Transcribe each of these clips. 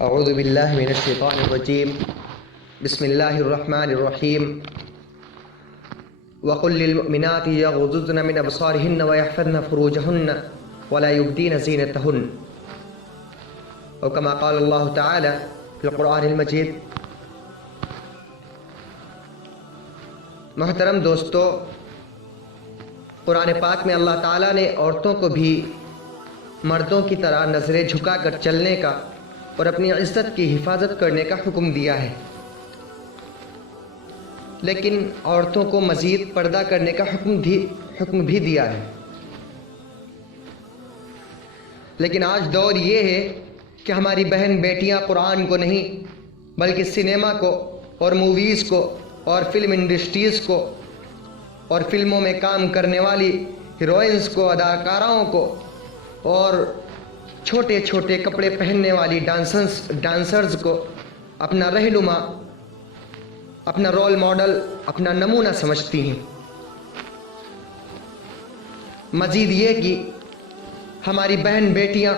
اعوذ باللہ من الشیطان الرجیم بسم اللہ الرحمن الرحیم وقل للمؤمنات یغضضن من ابصارهن ويحفظن فروجهن ولا يبدين زینتهن او کما قال اللہ تعالی فی القرآن المجید۔ محترم دوستو، قرآن پاک میں اللہ تعالیٰ نے عورتوں کو بھی مردوں کی طرح نظریں جھکا کر چلنے کا اور اپنی عزت کی حفاظت کرنے کا حکم دیا ہے، لیکن عورتوں کو مزید پردہ کرنے کا حکم بھی دیا ہے۔ لیکن آج دور یہ ہے کہ ہماری بہن بیٹیاں قرآن کو نہیں بلکہ سنیما کو اور موویز کو اور فلم انڈسٹریز کو اور فلموں میں کام کرنے والی ہیروئنز کو، اداکاراؤں کو اور چھوٹے چھوٹے کپڑے پہننے والی ڈانسرز کو اپنا رہنما، اپنا رول ماڈل، اپنا نمونہ سمجھتی ہیں۔ مزید یہ کہ ہماری بہن بیٹیاں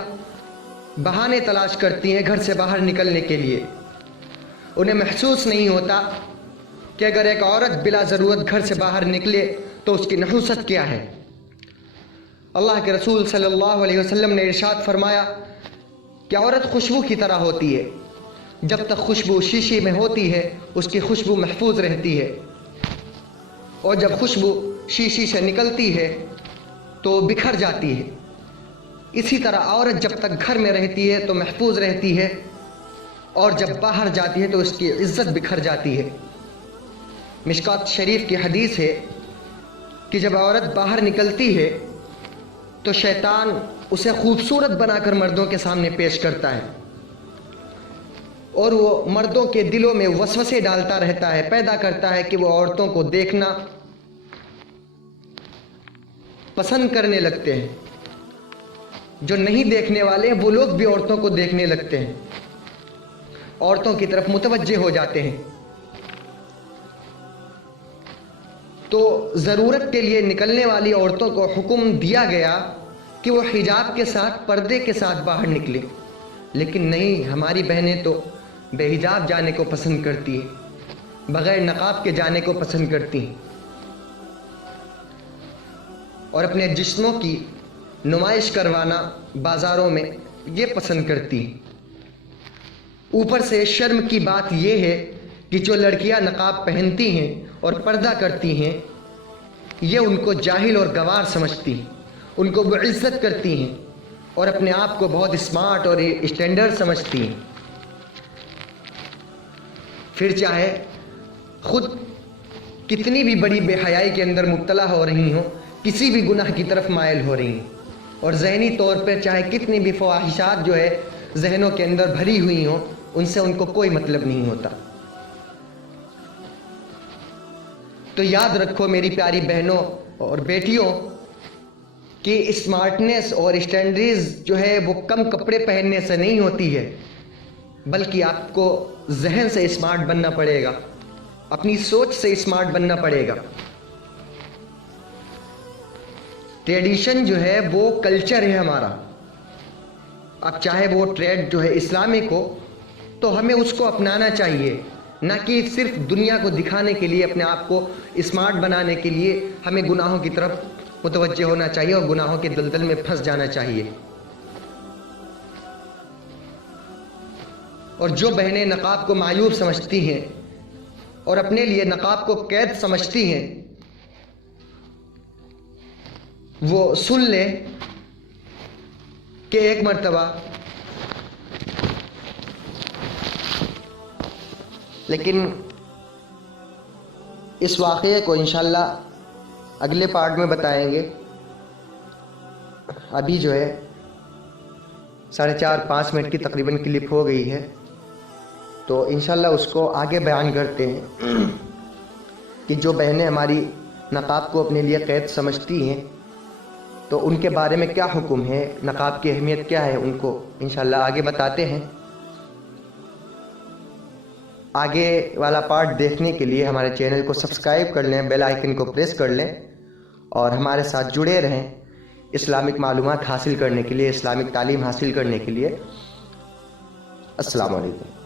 بہانے تلاش کرتی ہیں گھر سے باہر نکلنے کے لیے۔ انہیں محسوس نہیں ہوتا کہ اگر ایک عورت بلا ضرورت گھر سے باہر نکلے تو اس کی نحوست کیا ہے۔ اللہ کے رسول صلی اللہ علیہ وسلم نے ارشاد فرمایا کہ عورت خوشبو کی طرح ہوتی ہے، جب تک خوشبو شیشے میں ہوتی ہے اس کی خوشبو محفوظ رہتی ہے، اور جب خوشبو شیشے سے نکلتی ہے تو بکھر جاتی ہے۔ اسی طرح عورت جب تک گھر میں رہتی ہے تو محفوظ رہتی ہے، اور جب باہر جاتی ہے تو اس کی عزت بکھر جاتی ہے۔ مشکات شریف کی حدیث ہے کہ جب عورت باہر نکلتی ہے تو شیطان اسے خوبصورت بنا کر مردوں کے سامنے پیش کرتا ہے، اور وہ مردوں کے دلوں میں وسوسے ڈالتا رہتا ہے، پیدا کرتا ہے کہ وہ عورتوں کو دیکھنا پسند کرنے لگتے ہیں۔ جو نہیں دیکھنے والے ہیں وہ لوگ بھی عورتوں کو دیکھنے لگتے ہیں، عورتوں کی طرف متوجہ ہو جاتے ہیں۔ تو ضرورت کے لیے نکلنے والی عورتوں کو حکم دیا گیا کہ وہ حجاب کے ساتھ، پردے کے ساتھ باہر نکلے، لیکن نہیں، ہماری بہنیں تو بے حجاب جانے کو پسند کرتی ہیں، بغیر نقاب کے جانے کو پسند کرتی ہیں، اور اپنے جسموں کی نمائش کروانا بازاروں میں یہ پسند کرتی ہیں۔ اوپر سے شرم کی بات یہ ہے کہ جو لڑکیاں نقاب پہنتی ہیں اور پردہ کرتی ہیں یہ ان کو جاہل اور گوار سمجھتی ہیں، ان کو بعزت کرتی ہیں اور اپنے آپ کو بہت اسمارٹ اور اسٹینڈرڈ سمجھتی ہیں۔ پھر چاہے خود کتنی بھی بڑی بے حیائی کے اندر مبتلا ہو رہی ہوں، کسی بھی گناہ کی طرف مائل ہو رہی ہیں، اور ذہنی طور پر چاہے کتنی بھی فواہشات جو ہے ذہنوں کے اندر بھری ہوئی ہوں، ان سے ان کو کوئی مطلب نہیں ہوتا۔ تو یاد رکھو میری پیاری بہنوں اور بیٹیوں کہ اسمارٹنس اور اسٹینڈریز جو ہے وہ کم کپڑے پہننے سے نہیں ہوتی ہے، بلکہ آپ کو ذہن سے اسمارٹ بننا پڑے گا، اپنی سوچ سے اسمارٹ بننا پڑے گا۔ ٹریڈیشن جو ہے وہ کلچر ہے ہمارا، اب چاہے وہ ٹریڈ جو ہے اسلامک ہو تو ہمیں اس کو اپنانا چاہیے، نہ کہ صرف دنیا کو دکھانے کے لیے، اپنے آپ کو اسمارٹ بنانے کے لیے ہمیں گناہوں کی طرف متوجہ ہونا چاہیے اور گناہوں کے دلدل میں پھنس جانا چاہیے۔ اور جو بہنیں نقاب کو معیوب سمجھتی ہیں اور اپنے لیے نقاب کو قید سمجھتی ہیں وہ سن لیں کہ ایک مرتبہ، لیکن اس واقعے کو انشاءاللہ اگلے پارٹ میں بتائیں گے۔ ابھی جو ہے 4.5-5 منٹ کی تقریباً کلپ ہو گئی ہے، تو انشاءاللہ اس کو آگے بیان کرتے ہیں کہ جو بہنیں ہماری نقاب کو اپنے لیے قید سمجھتی ہیں تو ان کے بارے میں کیا حکم ہے، نقاب کی اہمیت کیا ہے، ان کو انشاءاللہ آگے بتاتے ہیں۔ آگے والا پارٹ دیکھنے کے لیے ہمارے چینل کو سبسکرائب کر لیں، بیل آئیکن کو پریس کر لیں اور ہمارے ساتھ جڑے رہیں اسلامک معلومات حاصل کرنے کے لیے، اسلامک تعلیم حاصل کرنے کے لیے۔ السلام علیکم.